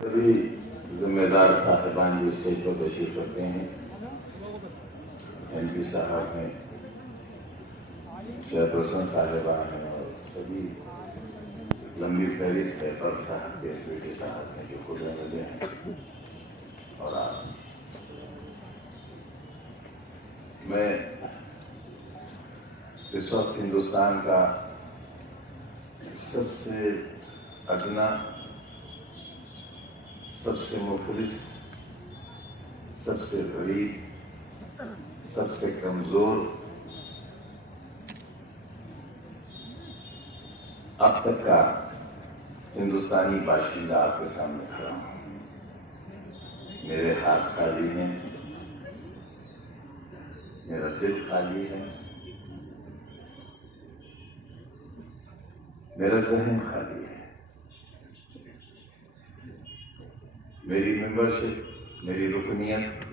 सभी जिम्मेदार साहिबान जो स्टेज पर तशरीफ रखते हैं, MP साहब हैं, चेयरपर्सन साहिबा हैं और सभी लंबी फहरिस्त है पर साहब के बेटे साहब हैं जो खुद मिले हैं। और आप, मैं इस वक्त हिंदुस्तान का सबसे अदना, सबसे मुफलिस, सबसे गरीब, सबसे कमजोर, अब तक का हिंदुस्तानी बाशिंदा आपके सामने खड़ा हूं। मेरे हाथ खाली हैं, मेरा दिल खाली है, मेरा ज़हन खाली है। मेरी मेंबरशिप, मेरी रुकनियत,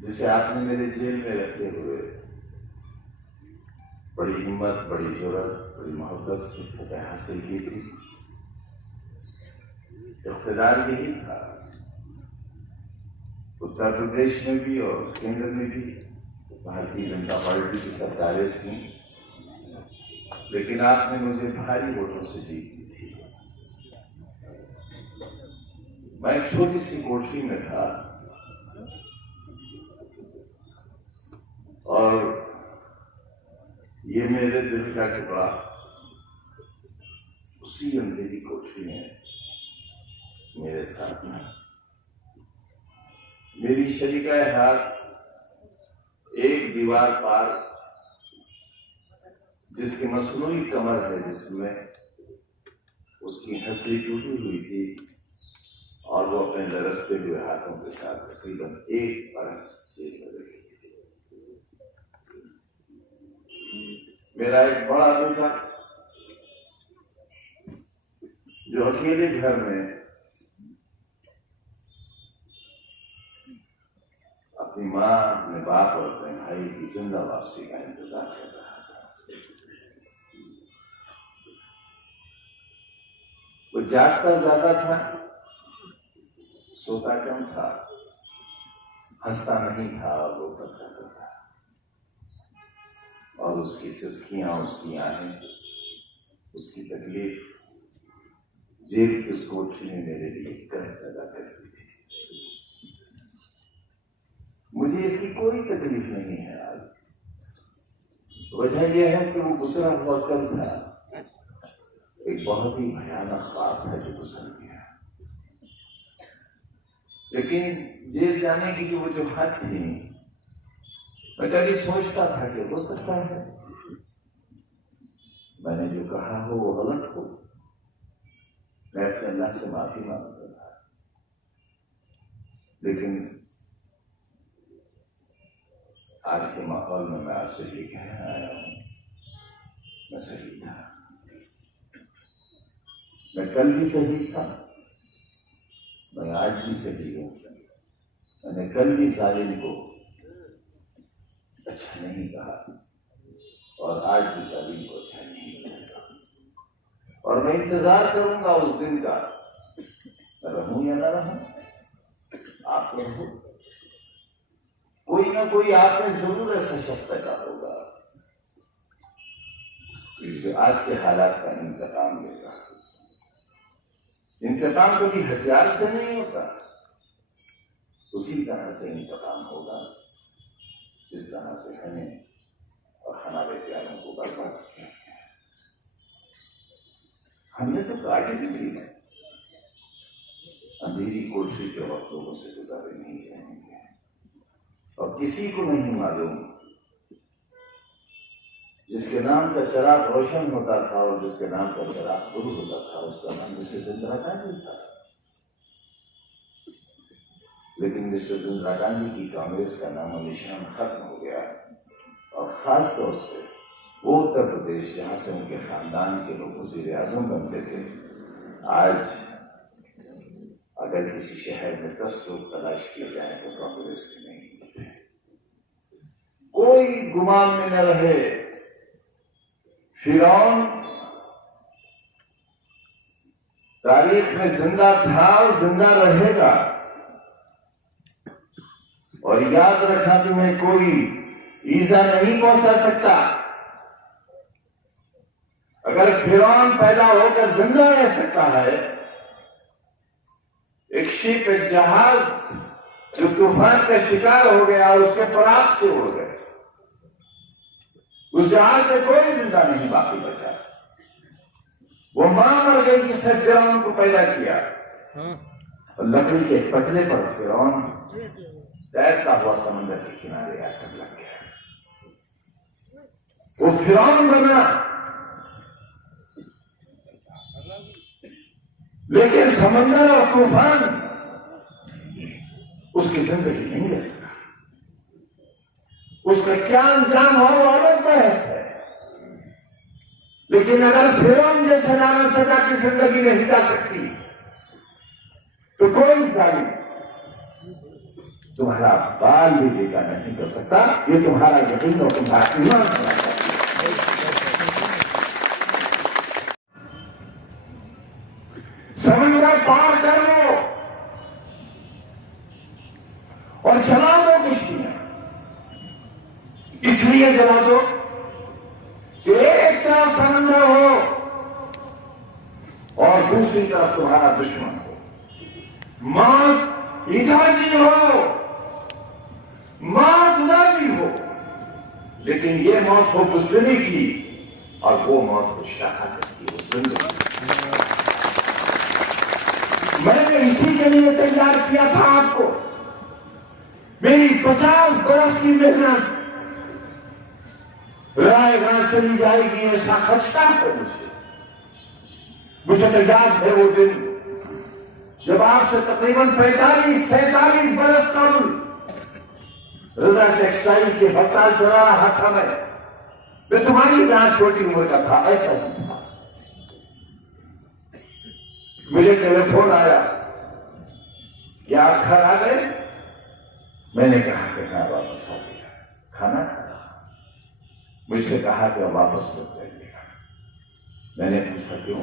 जिसे आपने मेरे जेल में रहते हुए बड़ी हिम्मत, बड़ी जुर्रत, बड़ी मोहब्बत से फतह हासिल की थी, इख्तिदार यही था। उत्तर प्रदेश में भी और केंद्र में भी भारतीय जनता पार्टी की सरकारें थीं, लेकिन आपने मुझे भारी वोटों से जीत दी थी। मैं एक छोटी सी कोठरी में था और ये मेरे दिल का टुकड़ा उसी अंधेरी कोठरी में मेरे साथ में। मेरी शरीका हाथ एक दीवार पार, जिसकी मसनूई कमर है, जिसमें उसकी हंसली टूटी हुई थी और वो अपने लरसते हुए हाथों के साथ तकरीबन 1 बरस जेल में रही थी। मेरा एक बड़ा बेटा जो अकेले घर में अपनी माँ, अपने बाप और अपने भाई की जिंदा वापसी का इंतजार कर रहा था। वो जागता ज्यादा था, सोता कम था, हंसता नहीं था और रोता ज्यादा था। और उसकी सिसकियां, उसकी आहें, उसकी तकलीफ जेल की उस कोठरी में मेरे लिए कर पैदा करती थी। मुझे इसकी कोई तकलीफ नहीं है आज। वजह यह है कि वो गुजरा हुआ कल था, एक बहुत ही भयानक ख्वाब है जो गुजर गया। लेकिन जेल जाने की वो जो हद थी, मैं कभी सोचता था कि हो सकता है मैंने जो कहा हो वो गलत हो। मैं अपने अल्लाह से माफी मांगता था, लेकिन आज के माहौल में मैं आपसे ये कहने आया हूं, मैं सही था। मैं कल भी सही था, मैं आज भी सही हूं। मैंने कल भी जालिम को अच्छा नहीं कहा और आज भी जालिम को अच्छा नहीं कहा। और मैं इंतजार करूंगा उस दिन का, मैं रहूं या ना रहूं, आप रहो। कोई ना कोई आप में जरूर ऐसा शख्स पैदा होगा जो आज के हालात का इंतकाम लेगा। इंतकाम कभी हथियार से नहीं होता, उसी तरह से इंतकाम होगा जिस तरह से हमें और हमारे प्यारों को बर्बाद किया। हमने तो काट भी दी है। अंधेरी कोठरी के वक्त लोगों से गुजारे नहीं जाएंगे और किसी को नहीं मालूम जिसके नाम का चिराग रोशन होता था और जिसके नाम का चिराग गुरु होता था, उसका नाम मिसेस इंदिरा गांधी था। लेकिन मिसेस इंदिरा गांधी की कांग्रेस का नाम निशान खत्म हो गया और खास तौर से वो उत्तर प्रदेश जहां से उनके खानदान के लोग वज़ीर आज़म बनते थे, आज अगर किसी शहर में 10 लोग तलाश किए जाए तो कांग्रेस के नहीं मिलते। कोई गुमान में न रहे, फिरौन तारीख में जिंदा था और जिंदा रहेगा। और याद रखना, तुम्हें कोई ईजा नहीं पहुंचा सकता। अगर फिरौन पैदा होकर जिंदा रह सकता है, एक शिप, एक जहाज जो तूफान का शिकार हो गया, उसके पराग से उड़ गए, उस जहाज में कोई जिंदा नहीं बाकी बचा। वो मां मर गई जिसने फिरौन को पैदा किया। और लकड़ी के पटले पर फिरौन तैरता हुआ समंदर के किनारे आकर लग गया। वो फिरौन बना, लेकिन समंदर और तूफान उसकी जिंदगी नहीं ले सका। उसका क्या अंजाम हुआ वो अलग बहस है। लेकिन अगर फिरौन जैसे लाना सजा की जिंदगी नहीं जा सकती, तो कोई जालिम तुम्हारा बाल भी बेटा नहीं कर सकता। ये तुम्हारा यकीन और तुम्हारा ईमान होना चाहिए। समंदर पार कर लो और चला दो किश्तियां। इसलिए जला दो कि एक तरफ समंदर हो और दूसरी तरफ तुम्हारा दुश्मन हो। मौत इधर भी हो, मौत उधर भी हो, लेकिन ये मौत हो बुज़दिली की और वो मौत हो शहादत की, वो जिंदगी। मैंने इसी के लिए तैयार किया था आपको। मेरी 50 बरस की मेहनत रायगढ़ चली जाएगी, ऐसा खदशा है मुझे तो याद है वो दिन जब आपसे तकरीबन 45-47 बरस कम रजा टेक्सटाइल की हड़ताल चला रहा था। मैं तुम्हारी तरह छोटी उम्र का था, ऐसा ही था। मुझे टेलीफोन आया कि आप घर आ गए। मैंने कहा कि मैं वापस आ गया, खाना खाया। मुझसे कहा कि वापस लौट जाइएगा। मैंने पूछा क्यों?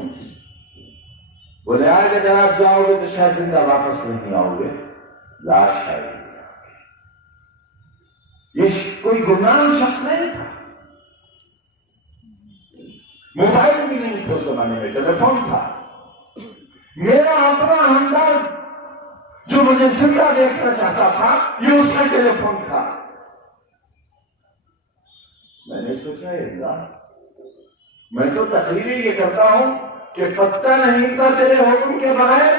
बोले आज अगर आप जाओगे तो शायद जिंदा वापस नहीं आओगे, लाश आएगी। ये कोई गुमनाम शख्स नहीं था। मोबाइल भी नहीं थे उस जमाने में, टेलीफोन था। मेरा अपना हमदर्द जो मुझे जिंदा देखना चाहता था, ये उसका टेलीफोन था। मैंने सोचा मैं तो तकरीरें ये करता हूं कि पत्ता नहीं था तेरे हुक्म के बगैर,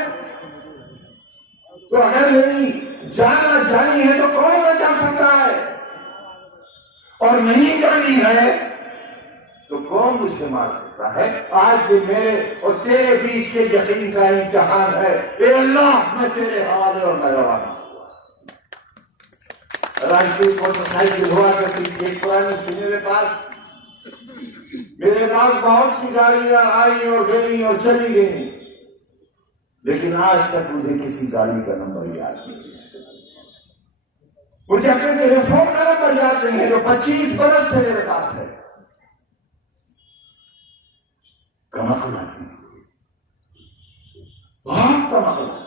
तो अगर मेरी जान जानी है तो कौन न जा सकता है, और नहीं जानी है तो कौन मुझे मार सकता है। आज ये मेरे और तेरे बीच के यकीन का इम्तिहान है। ए अल्लाह, मैं तेरे हवाले और मैं रवाना हुआ। राजदूत मोटरसाइकिल हुआ करती थी पुरानी सी मेरे पास बहुत सी गाड़ियां आई और गई और चली गई, लेकिन आज तक मुझे किसी गाड़ी का नंबर याद नहीं है। मुझे अपने टेलीफोन का नंबर याद नहीं है जो 25 बरस से मेरे पास है। कमाल आदमी, बहुत कमाल आदमी।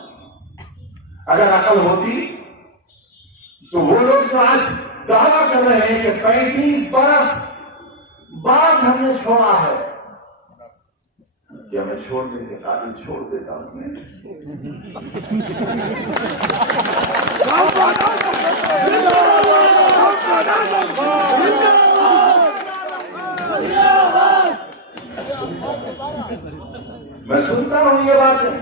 अगर अकल होती तो वो लोग जो आज दावा कर रहे हैं कि 35 बरस बाद हमने छोड़ा है, क्या मैं छोड़ देते? काबिल छोड़ देता हूं मैं। मैं सुनता हूं ये बातें,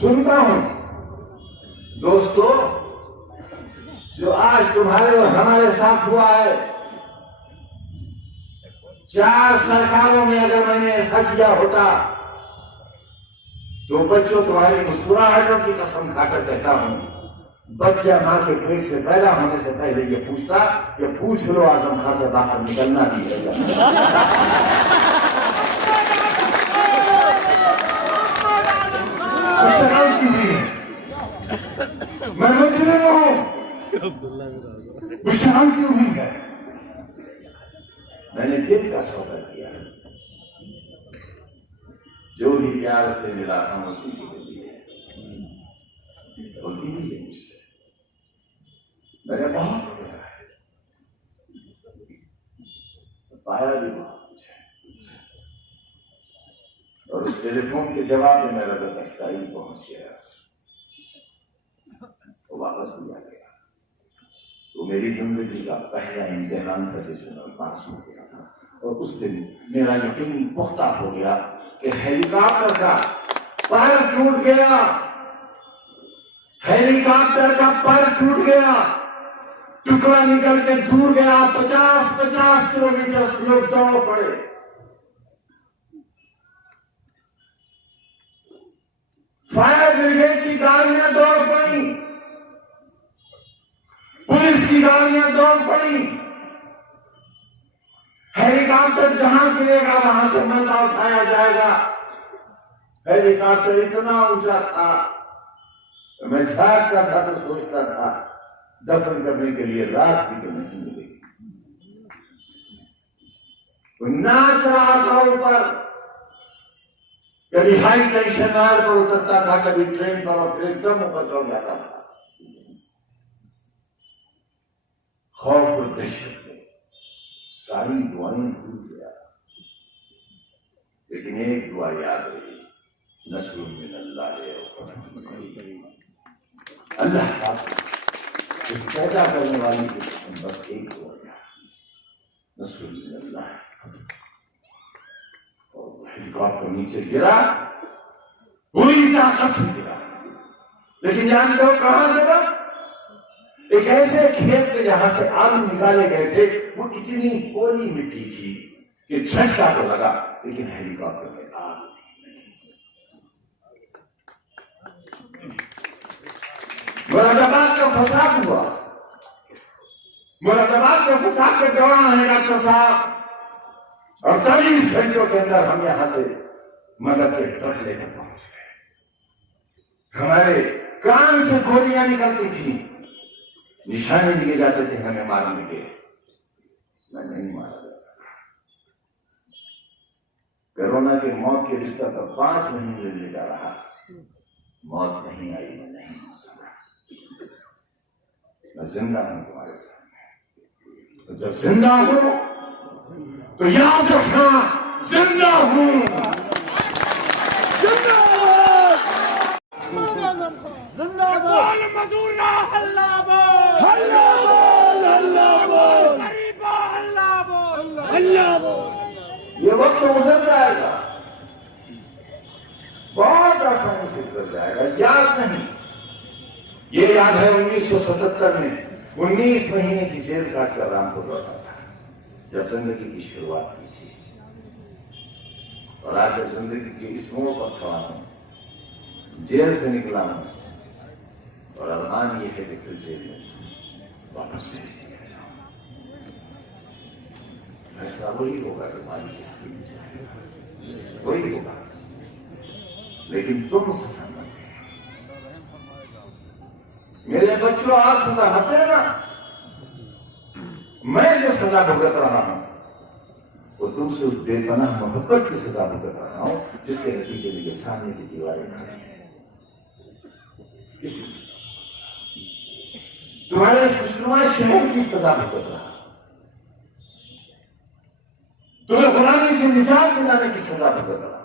सुनता हूं। दोस्तों, जो आज तुम्हारे और हमारे साथ हुआ है, 4 सरकारों में अगर मैंने ऐसा किया होता तो बच्चों, तुम्हारी मुस्कुराहटों की कसम खाकर कहता हूं, बच्चा मां के पेट से पैदा होने से पहले ये पूछता कि पूछ लो आजम खां से बाहर निकलना भी है। सवाल कीजिए, मैं मुजरिम हूं, सवाल क्यों हुई है? मैंने दिल का सौदा किया। जो भी प्यार से मिला हम उसी के लिए बोलती भी है मुझसे, मैंने बहुत रोया है, पाया भी बहुत कुछ है। और उस टेलीफोन के जवाब में मेरा जब अस्टाइल पहुंच गया तो वापस भी आ गया। तो मेरी जिंदगी का पहला इम्तिहान था जिसमें मैं पास हो गया था। और उस दिन मेरा यकीन पुख्ता हो गया कि हेलीकॉप्टर का पर टूट गया, हेलीकॉप्टर का पर टूट गया, टुकड़ा निकल के दूर गया। 50-50 किलोमीटर लोग दौड़ पड़े। फायर ब्रिगेड की गाड़ियां दौड़ पड़ी, पुलिस की गाड़ियां दौड़ पड़ी। हेलीकॉप्टर जहां गिरेगा वहां से मलबा उठाया जाएगा। हेलीकॉप्टर इतना ऊंचा था, मैं झांकता था तो सोचता था दफन करने के लिए रात भी तो नहीं मिलेगी। वो नाच रहा था ऊपर, कभी हाई टेंशन वायर पर उतरता था, कभी ट्रेन पर, और फिर एकदम ऊपर चढ़ जाता था। खौफ और दहशत में सारी दुआएं भूल गया, लेकिन एक दुआ याद रही, नस्रुम मिनल्लाह है। अल्लाह का उस पैदा करने वाली की कसम, बस एक दुआ याद, नस्रुम मिनल्लाह। और हेलीकॉप्टर नीचे गिरा, पूरी ताकत से गिरा, लेकिन जानते हो कहां गिरा? एक ऐसे खेत में जहां से आलू निकाले गए थे, वो इतनी पोली मिट्टी थी कि झटका तो लगा, लेकिन हेलीकॉप्टर में आग नहीं। मुरादाबाद का फसाद हुआ, मुरादाबाद के फसाद के दौरान है डॉक्टर साहब 48 घंटों के अंदर हम यहां से मदद के ट्रक लेकर पहुंच गए। हमारे कान से गोलियां निकलती थी, निशाने लिए जाते थे हमें मारने के, मैं नहीं मारा जा सका। कोरोना के मौत के बिस्तर पर 5 महीने लेटा रहा, मौत नहीं आई, मैं नहीं मर सका। मैं जिंदा हूं तुम्हारे सामने, तो जब जिंदा हूं तो याद रखना, जिंदा हूं। जिंदाबाद मजदूर ना हल्ला बोल, हल्ला बोल, हल्ला बोल, गरीबा हल्ला बोल, हल्ला बोल। ये वक्त तो गुजर जाएगा, बहुत आसानी से गुजर जाएगा। याद नहीं, ये याद है 1977 में 19 महीने की जेल काटकर रामपुर लौटा था, जब जिंदगी की शुरुआत की थी। और आज जब जिंदगी के इस मोड़ पर खड़ा हूं, जेल से निकला हूं, और अरमान ये है कि फिर जेल में वापस भेज दिया जाऊं। फैसला वही होगा जो मालिक वही होगा, लेकिन तुम सजा मत देना। मेरे बच्चों, आप सजा मत देना। मैं जो सजा भुगत रहा हूं वो तुमसे उस बेपनाह मोहब्बत की सजा भुगत रहा हूं, जिसके नतीजे में ये सामने की दीवारें खड़ी हैं। इसकी सजा तुम्हारे इस खुशनुमा शहर की सजा भुगत रहा, तुम्हें गुलामी से निजात दिलाने की सजा भुगत रहा।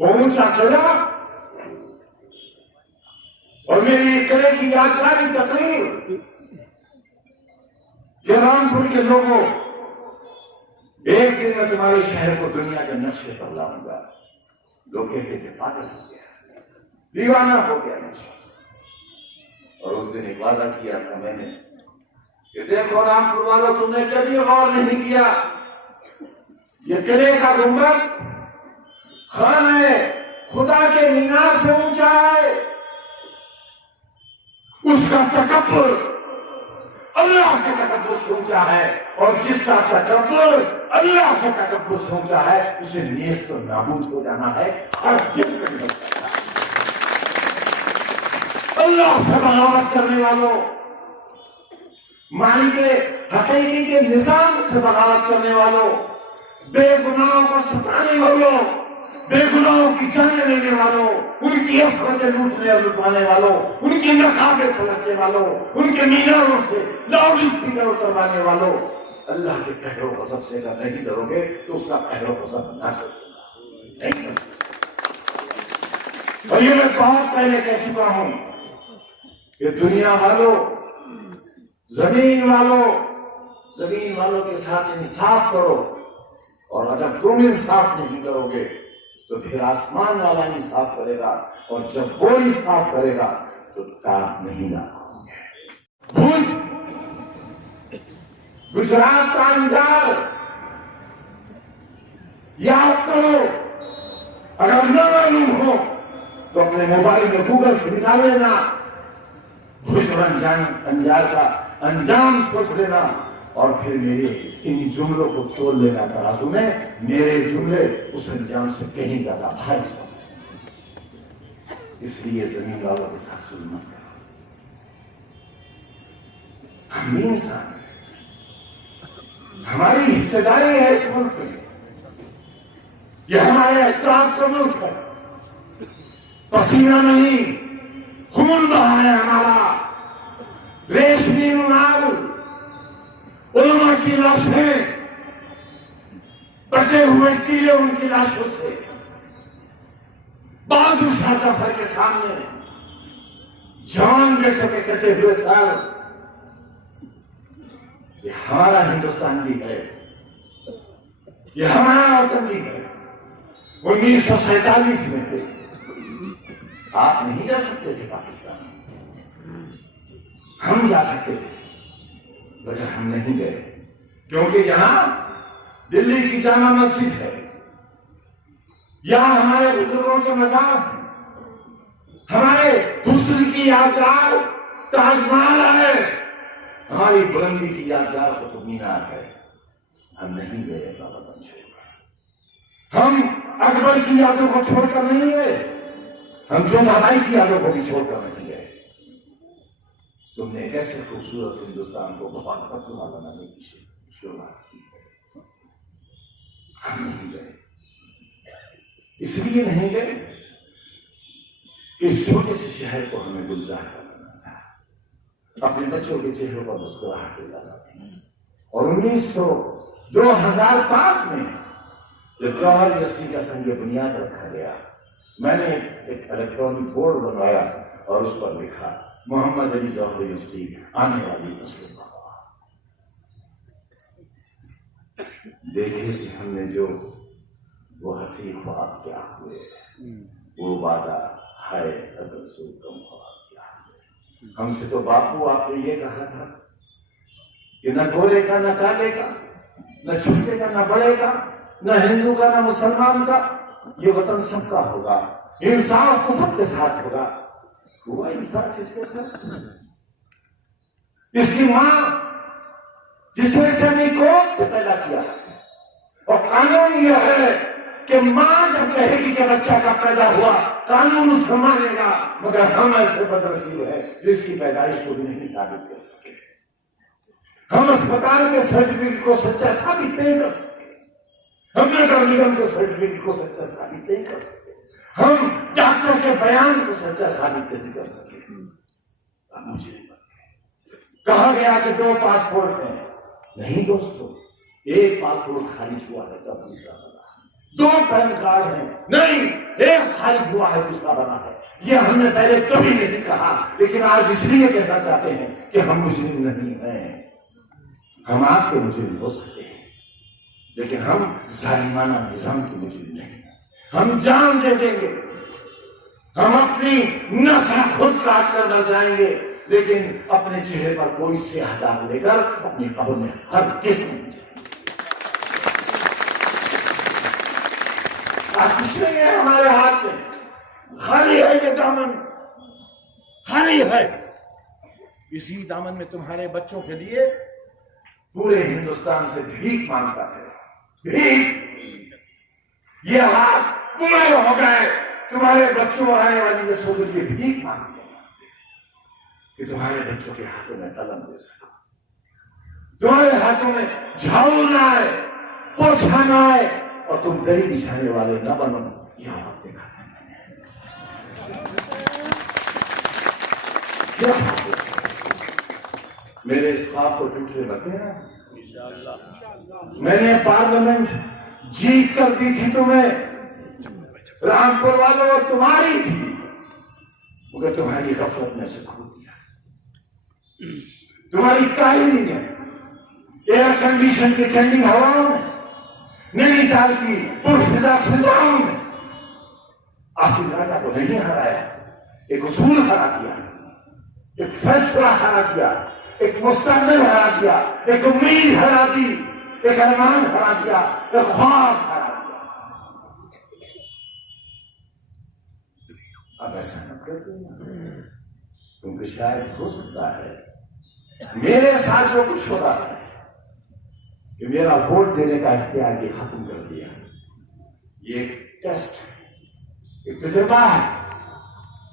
वो ऊंचा किला और मेरी एक तरह की यादगारी तकरीर कि रामपुर के लोगों, एक दिन मैं तुम्हारे शहर को दुनिया के नक्शे पर लाऊंगा। लोग कहते थे पागल हो गया, दीवाना हो गया। और उस दिन एक वादा किया था मैंने कि देखो रामपुर वालों, तुमने कभी गौर नहीं किया, ये किले का गुंबद खाने खुदा के मीनार से ऊंचा है। उसका तकब्बुर अल्लाह के तकब्बुर से ऊंचा है, और जिसका तकब्बुर अल्लाह के तकब्बुर से ऊंचा है, उसे नेस्त और नाबूद हो जाना है, हर दिन नहीं सकता। अल्लाह से बगावत करने वालों, मालिक हकीकी के निजाम से बगावत करने वालों, बेगुनाहों को सताने वालों, बेगुनाहों की जाने लेने वालों, उनकी असमतें लूटने और लुटवाने वालों, उनकी नकाबें पलटने वालों, उनके मीनारों से लाउड स्पीकर उतरवाने वालों, अल्लाह के पहरों को सबसे अगर नहीं डरोगे तो उसका पहरों को सब बना सकते। और ये मैं बहुत पहले कह चुका हूं कि दुनिया वालों, जमीन वालों के साथ इंसाफ करो, और अगर तुम इंसाफ नहीं करोगे तो फिर आसमान वाला इंसाफ करेगा, और जब वो इंसाफ करेगा तो ताब नहीं ला पाओगे। भुज, गुजरात का अंजार याद करो। अगर न मालूम हो तो अपने मोबाइल में गूगल से निकाल लेना, भुज और अंजार का अंजाम सोच लेना, और फिर मेरे इन जुमलों को तोड़ लेना तराजू में। मेरे जुमले उस अंजाम से कहीं ज्यादा भारी समझ। इसलिए जमीन वालों के साथ सुलम करो। हम भी इंसान हैं, हमारी हिस्सेदारी है इस मुल्क में। यह हमारे अजदाद का मुल्क है। पसीना नहीं, खून बहा है हमारा। रेशमी रुमाल, उलमा की लाशें, बटे हुए कीड़े उनकी लाशों से, बहादुर शाह जफर के सामने जवान बेटों के कटे हुए सर। ये हमारा हिंदुस्तान भी है, ये हमारा वतन भी है। 1947 में थे, आप नहीं जा सकते थे पाकिस्तान, हम जा सकते थे, मगर हम नहीं गए, क्योंकि यहां दिल्ली की जामा मस्जिद है, यहां हमारे बुजुर्गों के मज़ार हैं, हमारे हुस्न की यादगार ताजमहल है, हमारी बुलंदी की यादगार कुतुब मीनार है। हम नहीं गए अपना वतन छोड़कर। हम अकबर की यादों को छोड़कर नहीं गए, हम जोधाबाई की यादों को भी छोड़कर नहीं गए। तुमने कैसे खूबसूरत हिंदुस्तान को बहुत बदलवा बनाने की शुरुआत की है, हम नहीं गए। इसलिए नहीं गए, इस छोटे से शहर को हमें गुलजार बनाना था, अपने बच्चों के चेहरों पर मुस्कुराहट लाना थी। और 2005 में जब जवाहर यूनिवर्सिटी का संग बुनियाद रखा गया, मैंने एक इलेक्ट्रॉनिक बोर्ड बनवाया और उस पर लिखा, मोहम्मद अली जौहर यूनिवर्सिटी आने वाली नस्लों का। देखे कि हमने जो वो हसी ख्वाब क्या हुए, वो वादा है अगर सो कम ख्वाब क्या हुए। हमसे तो बापू आपने ये कहा था कि न गोरे का न काले का, न छोटे का न बड़े का, न हिंदू का न मुसलमान का, ये वतन सबका होगा, इंसाफ तो सबके साथ होगा। हुआ इंसाफ इसके साथ? इसकी मां जिसने से अपनी कोख से पैदा किया, और कानून यह है कि मां जब कहेगी कि बच्चा कब पैदा हुआ, कानून उसको मानेगा। मगर हम ऐसे बदनसीब है जो इसकी पैदाइश को भी नहीं साबित कर सके। हम अस्पताल के सर्टिफिकेट को सच्चा साबित नहीं कर सके, हम नगर निगम के सर्टिफिकेट को सच्चा साबित नहीं कर सके, हम डॉक्टर के बयान को सच्चा साबित नहीं कर सके। अब मुझे कहा गया कि 2 पासपोर्ट हैं, नहीं दोस्तों, एक पासपोर्ट खारिज हुआ है तब दूसरा बना है। 2 पैन कार्ड हैं, नहीं, एक खारिज हुआ है दूसरा बना है। ये हमने पहले कभी नहीं कहा, लेकिन आज इसलिए कहना चाहते हैं कि हम मुस्लिम नहीं हैं। हम आपके मुस्लिम हो सकते हैं, लेकिन हम जालिमाना निजाम के मुस्लिम नहीं हैं। हम जान दे देंगे, हम अपनी नस्ल खुद काट कर मर जाएंगे, लेकिन अपने चेहरे पर कोई स्याह दाग लेकर अपनी कब्र में हर किस नहीं जाएंगे। कुछ नहीं है हमारे हाथ में, खाली है ये दामन, खाली है। इसी दामन में तुम्हारे बच्चों के लिए पूरे हिंदुस्तान से भीख मांगता है। भीख, ये हाथ पूरे हो गए, तुम्हारे बच्चों और आने वाली नस्लों के लिए भीख मांगते हैं कि तुम्हारे बच्चों के हाथों में कलम दे सको, तुम्हारे हाथों में झाड़ू ना आए, पोछा न आए और तुम दरी बिछाने वाले न बनो। यह आप देखा था मेरे इस ख्वाब को टूटने लगे ना। मैंने पार्लियामेंट जीत कर दी थी तुम्हें, रामपुर वालों, और तुम्हारी थी, मगर तुम्हारी गफलत में से खो दिया। तुम्हारी काहिनी ने, एयर कंडीशन की ठंडी हवाओं में, नैनीताल की पुरफिजा फिजाओं में आसिफ राजा को नहीं हराया, एक उसूल हरा दिया, एक फैसला हरा दिया, एक मुस्तकबिल हरा दिया, एक उम्मीद हरा दी, एक अरमान हरा दिया, एक ख्वाब हरा दिया। अब ऐसा न कर देना, क्योंकि शायद हो सकता है मेरे साथ जो कुछ हो रहा है कि मेरा वोट देने का इख्तियार ये खत्म कर दिया। ये एक टेस्ट, एक तजुर्बा है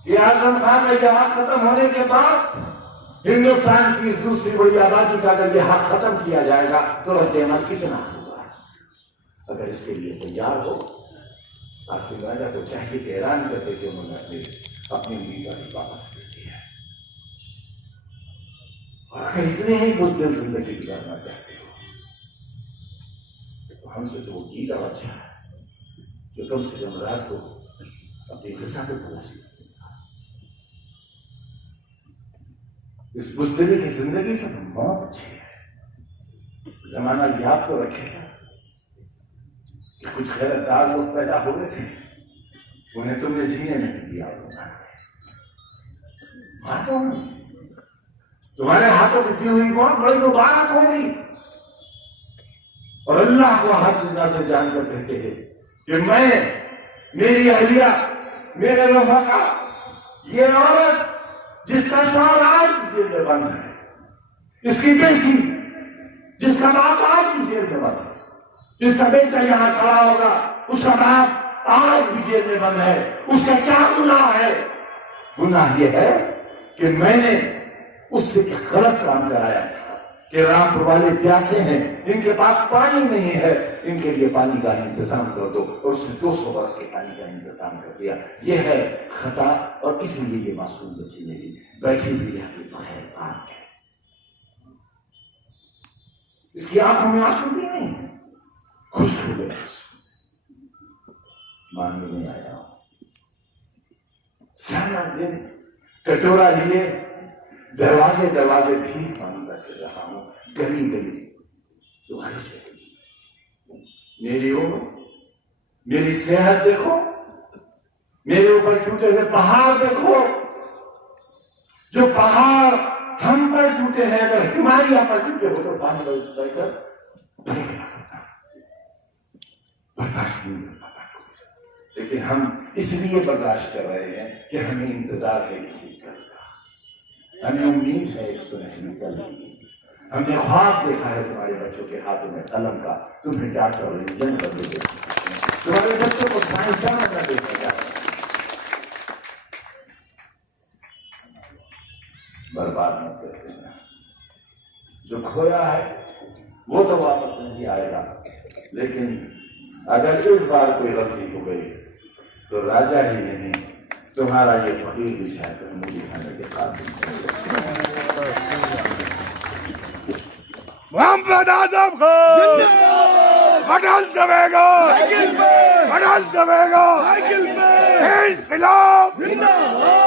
कि आजम खान का यह हक खत्म होने के बाद हिंदुस्तान की इस दूसरी बड़ी आबादी का अगर यह हक खत्म किया जाएगा तो रद्द-ए-अमल कितना होगा। अगर इसके लिए तैयार हो, आसिफ राजा को चाहिए कि ऐलान कर दे कि उन्होंने अपनी उम्मीदवारी वापस ले ली है। और अगर इतने ही बुज़दिल जिंदगी गुजारना चाहते हो तो हमसे तो ये और अच्छा है कि कम से कम रात को अपनी हिस्सा पे तलाश ले। इस बुज़दिली की जिंदगी से मौत अच्छी है। जमाना याद तो रखेगा कि कुछ गैरतदार लोग पैदा हो गए थे, उन्हें तुमने जीने नहीं दिया। तुम्हारे हाथों से की हुई बहुत बड़ी मुबारक होगी। और अल्लाह को हासिल से जानकर कहते हैं कि मैं, मेरी अहलिया, मेरे रफ़ाक़ा, ये औरत जिसका शौहर आज जेल में बंद है, इसकी बेटी जिसका बाप आज भी जेल में बंद है, जिसका बेटा यहां खड़ा होगा उसका बाप आज भी जेल में बंद है, उसका क्या गुनाह है? गुनाह यह है कि मैंने उससे एक गलत काम कराया था कि रामपुर वाले प्यासे हैं, इनके पास पानी नहीं है, इनके लिए पानी का इंतजाम कर दो, और उसने 200 वर्ष के पानी का इंतजाम कर दिया। यह है खता, और इसलिए ये मासूम बच्ची मेरी बैठी हुई है अपने बगैर काम के। इसकी आंखों में आंसू भी नहीं है, खुश हो गए आंसू। मांगने नहीं आया, सारा दिन कटोरा लिए दरवाजे दरवाजे भीख मांगता फिर रहा हूं, गली गली तुम्हारी शहर। मेरी उम्र, मेरी सेहत देखो, मेरे ऊपर टूटे हुए पहाड़ देखो। जो पहाड़ हम पर टूटे हैं, अगर हिमालय पर टूटे हो तो पानी बहकर बर्दाश्त नहीं कर पाता। लेकिन हम इसलिए बर्दाश्त कर रहे हैं कि हमें इंतजार है किसी कल का, हमें उम्मीद है एक सुनहरी कल की। हमने ख्वाब देखा है तुम्हारे बच्चों के हाथों में कलम का, तुम्हें डॉक्टर और इंजन कर देते, तुम्हारे बच्चों को साइंसदान कर देगा। बर्बाद मत कर देना। जो खोया है वो तो वापस नहीं आएगा, लेकिन अगर इस बार कोई गलती हो गई तो राजा ही नहीं, तुम्हारा ये फकीर भी शायद मुझे खाने के काबिल मोहम्मद आजम खान अटल दबेगा, अटल दबेगा, इंकलाब जिंदाबाद।